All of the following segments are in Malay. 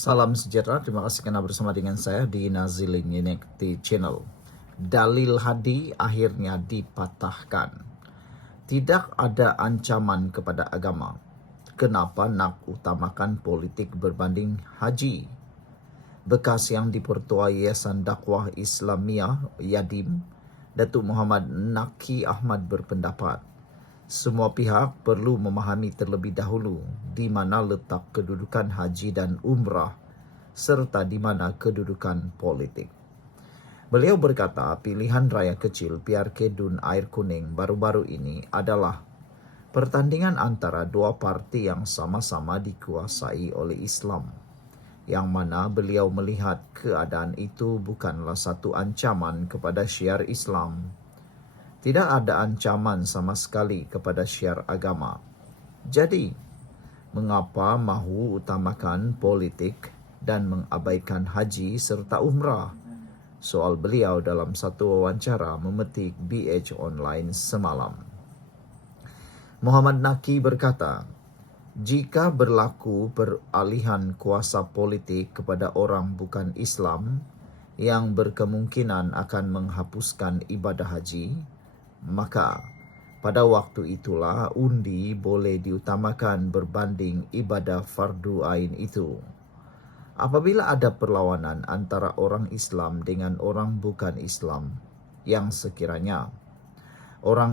Salam sejahtera, terima kasih karena bersama dengan saya di Nazilin Unity Channel. Dalil Hadi akhirnya dipatahkan. Tidak ada ancaman kepada agama. Kenapa nak utamakan politik berbanding haji? Bekas yang dipertua Yayasan Dakwah Islamiyah Yadim, Datuk Muhammad Naki Ahmad berpendapat, semua pihak perlu memahami terlebih dahulu di mana letak kedudukan haji dan umrah serta di mana kedudukan politik. Beliau berkata pilihan raya kecil PRK Dun Air Kuning baru-baru ini adalah pertandingan antara dua parti yang sama-sama dikuasai oleh Islam, yang mana beliau melihat keadaan itu bukanlah satu ancaman kepada syiar Islam. Tidak ada ancaman sama sekali kepada syiar agama. Jadi, mengapa mahu utamakan politik dan mengabaikan haji serta umrah? Soal beliau dalam satu wawancara memetik BH Online semalam. Muhammad Naki berkata, jika berlaku peralihan kuasa politik kepada orang bukan Islam yang berkemungkinan akan menghapuskan ibadah haji, maka pada waktu itulah undi boleh diutamakan berbanding ibadah fardu ain itu. Apabila ada perlawanan antara orang Islam dengan orang bukan Islam, yang sekiranya orang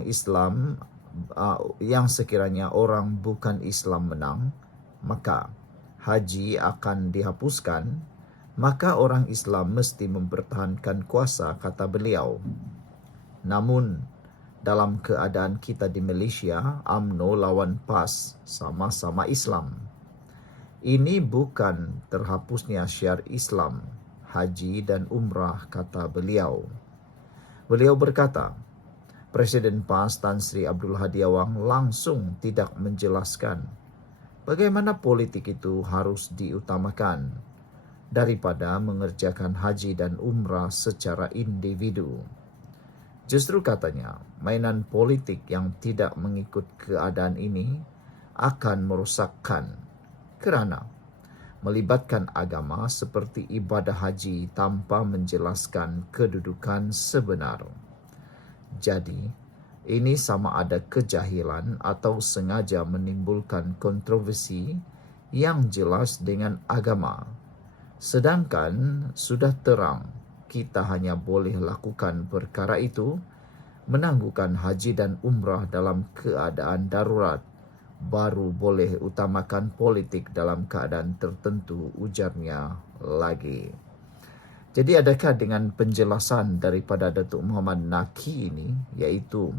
bukan Islam menang, maka haji akan dihapuskan, maka orang Islam mesti mempertahankan kuasa, kata beliau. Namun, dalam keadaan kita di Malaysia, UMNO lawan PAS sama-sama Islam. Ini bukan terhapusnya syiar Islam, haji dan umrah, kata beliau. Beliau berkata, Presiden PAS Tan Sri Abdul Hadi Awang langsung tidak menjelaskan bagaimana politik itu harus diutamakan daripada mengerjakan haji dan umrah secara individu. Justru katanya, mainan politik yang tidak mengikut keadaan ini akan merosakkan kerana melibatkan agama seperti ibadah haji tanpa menjelaskan kedudukan sebenar. Jadi, ini sama ada kejahilan atau sengaja menimbulkan kontroversi yang jelas dengan agama. Sedangkan sudah terang kita hanya boleh lakukan perkara itu, menangguhkan haji dan umrah dalam keadaan darurat, baru boleh utamakan politik dalam keadaan tertentu, ujarnya lagi. Jadi adakah dengan penjelasan daripada Datuk Muhammad Naki ini, iaitu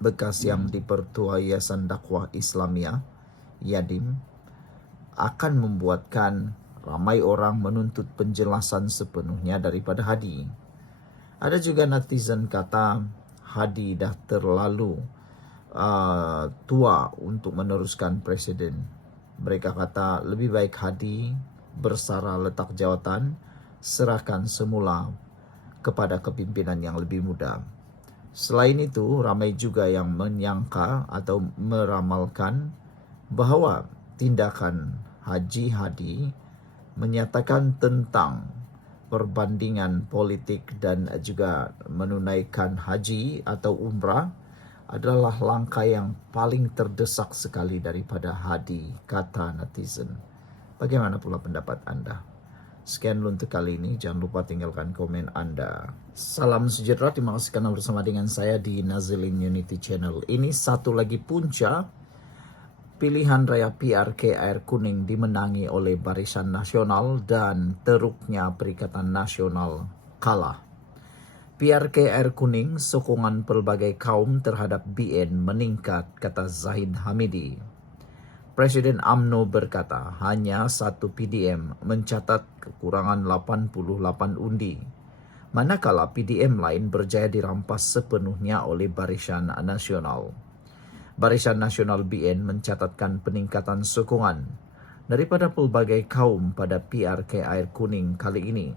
bekas yang dipertua Yayasan Dakwah Islamiyah Yadim, akan membuatkan ramai orang menuntut penjelasan sepenuhnya daripada Hadi? Ada juga netizen kata Hadi dah terlalu tua untuk meneruskan presiden. Mereka kata lebih baik Hadi bersara letak jawatan, serahkan semula kepada kepimpinan yang lebih muda. Selain itu, ramai juga yang menyangka atau meramalkan bahawa tindakan Haji Hadi menyatakan tentang perbandingan politik dan juga menunaikan haji atau umrah adalah langkah yang paling terdesak sekali daripada Hadi, kata netizen. Bagaimana pula pendapat anda? Sekian dulu untuk kali ini, jangan lupa tinggalkan komen anda. Salam sejahtera, terima kasih karena bersama dengan saya di Nazilin Unity Channel. Ini satu lagi punca pilihan raya PRK Air Kuning dimenangi oleh Barisan Nasional dan teruknya Perikatan Nasional kalah. PRK Air Kuning, sokongan pelbagai kaum terhadap BN meningkat, kata Zahid Hamidi. Presiden UMNO berkata hanya satu PDM mencatat kekurangan 88 undi, manakala PDM lain berjaya dirampas sepenuhnya oleh Barisan Nasional. Barisan Nasional BN mencatatkan peningkatan sokongan daripada pelbagai kaum pada PRK Air Kuning kali ini.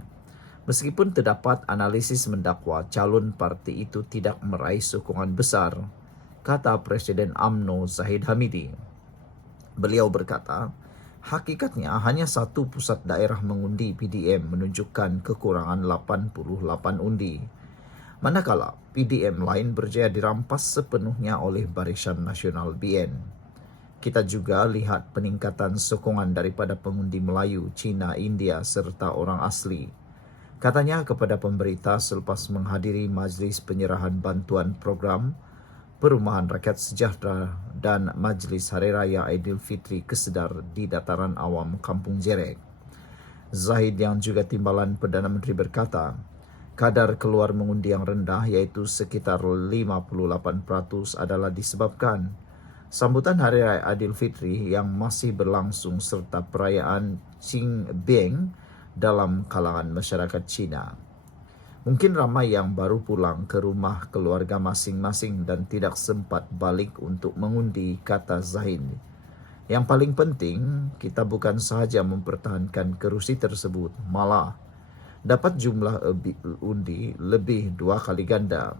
Meskipun terdapat analisis mendakwa calon parti itu tidak meraih sokongan besar, kata Presiden UMNO Zahid Hamidi. Beliau berkata, Hakikatnya hanya satu pusat daerah mengundi PDM menunjukkan kekurangan 88 undi. Manakala PDM lain berjaya dirampas sepenuhnya oleh Barisan Nasional BN. Kita juga lihat peningkatan sokongan daripada pengundi Melayu, Cina, India serta orang asli. Katanya kepada pemberita selepas menghadiri majlis penyerahan bantuan program Perumahan Rakyat Sejahtera dan Majlis Hari Raya Aidilfitri Kesedar di Dataran Awam Kampung Jerek. Zahid yang juga timbalan Perdana Menteri berkata, kadar keluar mengundi yang rendah iaitu sekitar 58% adalah disebabkan sambutan Hari Raya Aidilfitri yang masih berlangsung serta perayaan Qingming dalam kalangan masyarakat Cina. Mungkin ramai yang baru pulang ke rumah keluarga masing-masing dan tidak sempat balik untuk mengundi, kata Zahid. Yang paling penting, kita bukan sahaja mempertahankan kerusi tersebut, malah dapat jumlah undi lebih 2 kali ganda.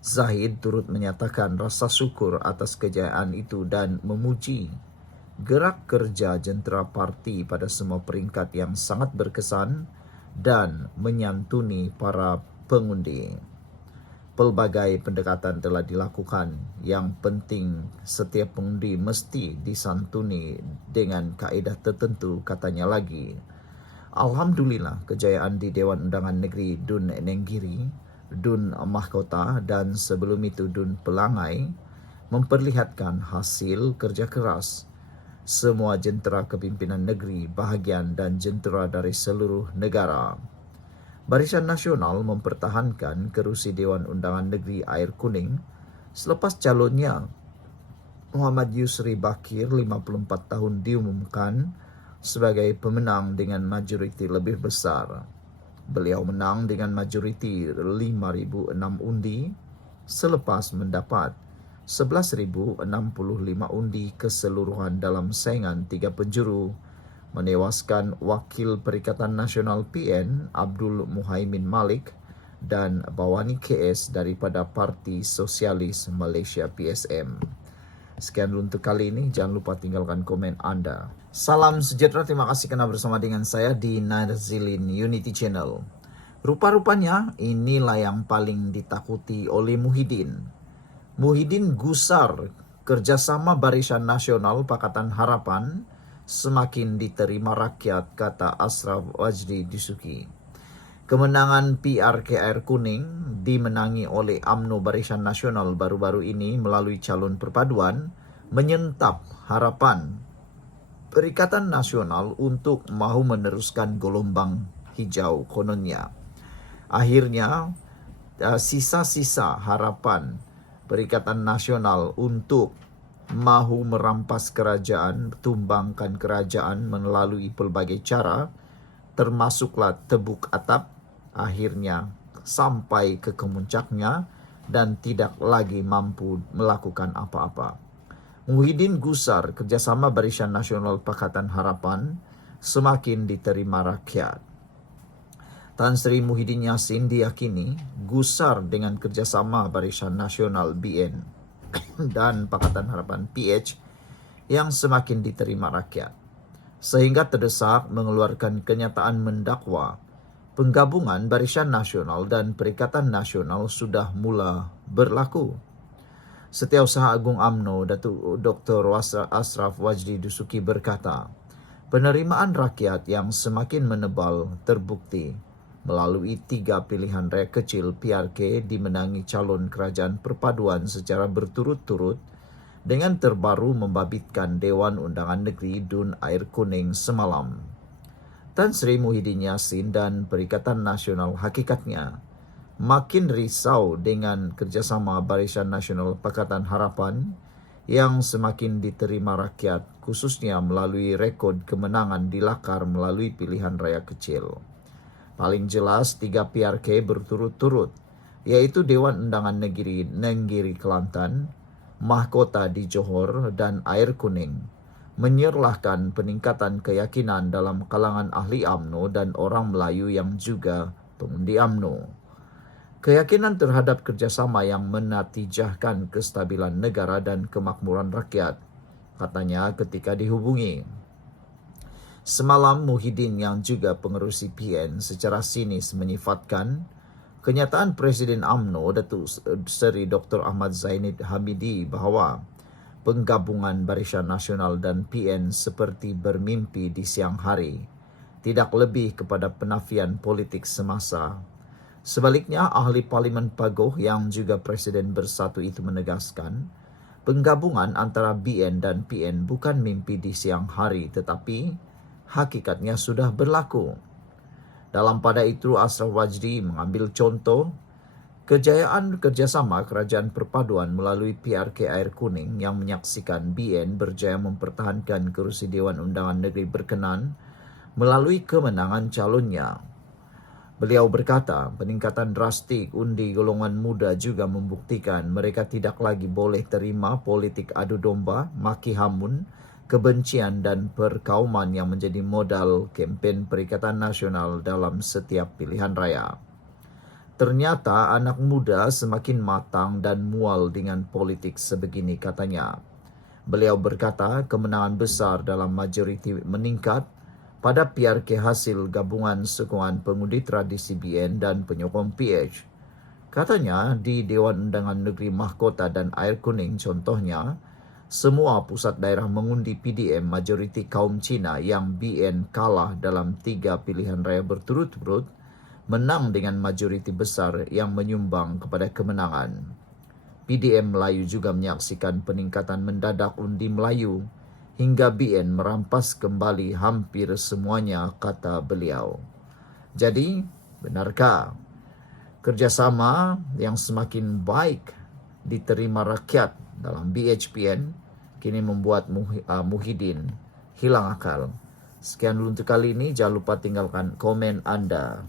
Zahid turut menyatakan rasa syukur atas kejayaan itu dan memuji gerak kerja jentera parti pada semua peringkat yang sangat berkesan dan menyantuni para pengundi. Pelbagai pendekatan telah dilakukan. Yang penting, setiap pengundi mesti disantuni dengan kaedah tertentu, katanya lagi. Alhamdulillah, kejayaan di Dewan Undangan Negeri Dun Nenggiri, Dun Mahkota dan sebelum itu Dun Pelangai memperlihatkan hasil kerja keras semua jentera kepimpinan negeri, bahagian dan jentera dari seluruh negara. Barisan Nasional mempertahankan kerusi Dewan Undangan Negeri Air Kuning selepas calonnya Muhammad Yusri Bakir 54 tahun diumumkan sebagai pemenang dengan majoriti lebih besar. Beliau menang dengan majoriti 5.006 undi selepas mendapat 11.065 undi keseluruhan dalam saingan 3 penjuru, menewaskan Wakil Perikatan Nasional PN Abdul Muhaimin Malik dan Bawani KS daripada Parti Sosialis Malaysia PSM. Sekian untuk kali ini, jangan lupa tinggalkan komen anda. Salam sejahtera, terima kasih kerana bersama dengan saya di Nazilin Unity Channel. Rupa-rupanya inilah yang paling ditakuti oleh Muhyiddin. Muhyiddin gusar kerjasama Barisan Nasional Pakatan Harapan semakin diterima rakyat, kata Ashraf Wajdi Dusuki. Kemenangan PRK Air Kuning dimenangi oleh UMNO Barisan Nasional baru-baru ini melalui calon perpaduan menyentap harapan Perikatan Nasional untuk mahu meneruskan gelombang hijau kononnya. Akhirnya, sisa-sisa harapan Perikatan Nasional untuk mahu merampas kerajaan, tumbangkan kerajaan melalui pelbagai cara, termasuklah tebuk atap, akhirnya sampai ke kemuncaknya dan tidak lagi mampu melakukan apa-apa. Muhyiddin gusar kerjasama Barisan Nasional Pakatan Harapan semakin diterima rakyat. Tan Sri Muhyiddin Yassin diyakini gusar dengan kerjasama Barisan Nasional BN dan Pakatan Harapan PH yang semakin diterima rakyat, sehingga terdesak mengeluarkan kenyataan mendakwa penggabungan Barisan Nasional dan Perikatan Nasional sudah mula berlaku. Setiausaha Agung UMNO Datuk Dr. Ashraf Wajdi Dusuki berkata, penerimaan rakyat yang semakin menebal terbukti melalui 3 pilihan raya kecil PRK dimenangi calon kerajaan perpaduan secara berturut-turut dengan terbaru membabitkan Dewan Undangan Negeri Dun Air Kuning semalam. Tan Sri Muhyiddin Yassin dan Perikatan Nasional hakikatnya makin risau dengan kerjasama Barisan Nasional Pakatan Harapan yang semakin diterima rakyat, khususnya melalui rekod kemenangan di Lakar melalui pilihan raya kecil. Paling jelas 3 PRK berturut-turut, yaitu Dewan Undangan Negeri Nenggiri Kelantan, Mahkota di Johor dan Air Kuning, menyerlahkan peningkatan keyakinan dalam kalangan ahli UMNO dan orang Melayu yang juga pengundi UMNO. Keyakinan terhadap kerjasama yang menatijahkan kestabilan negara dan kemakmuran rakyat, katanya ketika dihubungi. Semalam Muhyiddin yang juga pengerusi PN secara sinis menyifatkan kenyataan Presiden UMNO Datuk Seri Dr. Ahmad Zainud Hamidi bahawa penggabungan Barisan Nasional dan PN seperti bermimpi di siang hari, tidak lebih kepada penafian politik semasa. Sebaliknya, ahli Parlimen Pagoh yang juga Presiden Bersatu itu menegaskan, penggabungan antara BN dan PN bukan mimpi di siang hari tetapi hakikatnya sudah berlaku. Dalam pada itu, Ashraf Wajdi mengambil contoh kejayaan kerjasama Kerajaan Perpaduan melalui PRK Air Kuning yang menyaksikan BN berjaya mempertahankan kerusi Dewan Undangan Negeri berkenan melalui kemenangan calonnya. Beliau berkata, peningkatan drastik undi golongan muda juga membuktikan mereka tidak lagi boleh terima politik adu domba, maki hamun, kebencian dan perkauman yang menjadi modal kempen Perikatan Nasional dalam setiap pilihan raya. Ternyata anak muda semakin matang dan mual dengan politik sebegini, katanya. Beliau berkata kemenangan besar dalam majoriti meningkat pada PRK hasil gabungan sokongan pengundi tradisi BN dan penyokong PH. Katanya di Dewan Undangan Negeri Mahkota dan Air Kuning contohnya, semua pusat daerah mengundi PDM majoriti kaum Cina yang BN kalah dalam 3 pilihan raya berturut-turut, menang dengan majoriti besar yang menyumbang kepada kemenangan. PDM Melayu juga menyaksikan peningkatan mendadak undi Melayu hingga BN merampas kembali hampir semuanya, kata beliau. Jadi, benarkah kerjasama yang semakin baik diterima rakyat dalam BHPN kini membuat Muhyiddin hilang akal? Sekian dulu untuk kali ini. Jangan lupa tinggalkan komen Anda.